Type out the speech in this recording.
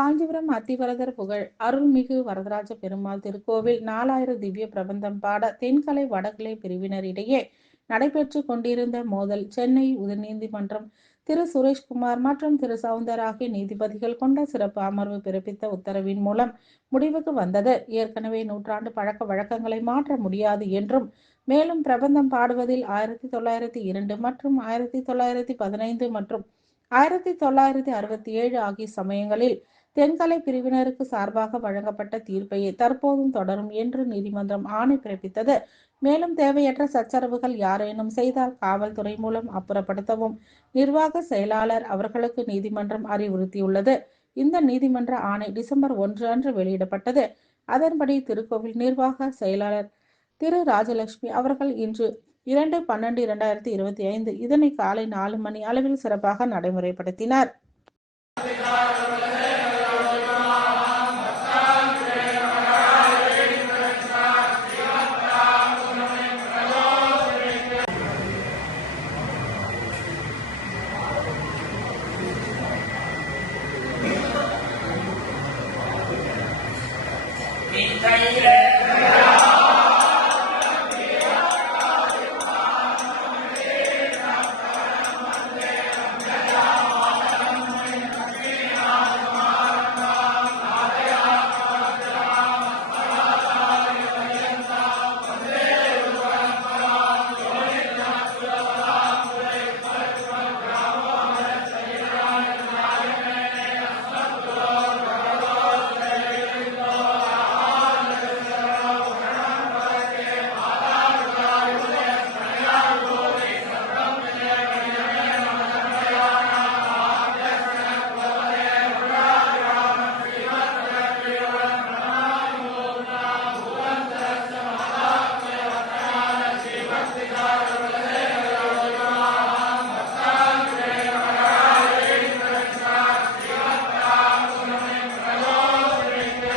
காஞ்சிபுரம் அத்திவரதர் புகழ் அருள்மிகு வரதராஜ பெருமாள் திருக்கோவில் நாலாயிரம் திவ்ய பிரபந்தம் பாட தென்கலை வடகிளை பிரிவினரிடையே நடைபெற்று கொண்டிருந்த மோதல் சென்னை உயர்நீதிமன்றம் திரு. சுரேஷ்குமார் மற்றும் திரு. சவுந்தர் ஆகிய நீதிபதிகள் கொண்ட சிறப்பு அமர்வு பிறப்பித்த உத்தரவின் மூலம் முடிவுக்கு வந்தது. ஏற்கனவே நூற்றாண்டு பழக்க வழக்கங்களை மாற்ற முடியாது என்றும் மேலும் பிரபந்தம் பாடுவதில் ஆயிரத்தி தொள்ளாயிரத்தி இரண்டு மற்றும் ஆயிரத்தி தொள்ளாயிரத்தி பதினைந்து மற்றும் ஆயிரத்தி தொள்ளாயிரத்தி அறுபத்தி ஏழு ஆகிய சமயங்களில் தென்கலை பிரிவினருக்கு சார்பாக வழங்கப்பட்ட தீர்ப்பையே தற்போதும் தொடரும் என்று நீதிமன்றம் ஆணை பிறப்பித்தது. மேலும் தேவையற்ற சச்சரவுகள் யாரேனும் செய்தால் காவல்துறை மூலம் அப்புறப்படுத்தவும் நிர்வாக செயலாளர் அவர்களுக்கு நீதிமன்றம் அறிவுறுத்தியுள்ளது. இந்த நீதிமன்ற ஆணை டிசம்பர் ஒன்று அன்று வெளியிடப்பட்டது. அதன்படி திருக்கோவில் நிர்வாக செயலாளர் திரு ராஜலட்சுமி அவர்கள் இன்று இரண்டு பன்னெண்டு இரண்டாயிரத்தி இருபத்தி ஐந்து இதனை காலை நாலு மணி அளவில் சிறப்பாக நடைமுறைப்படுத்தினார். Pinta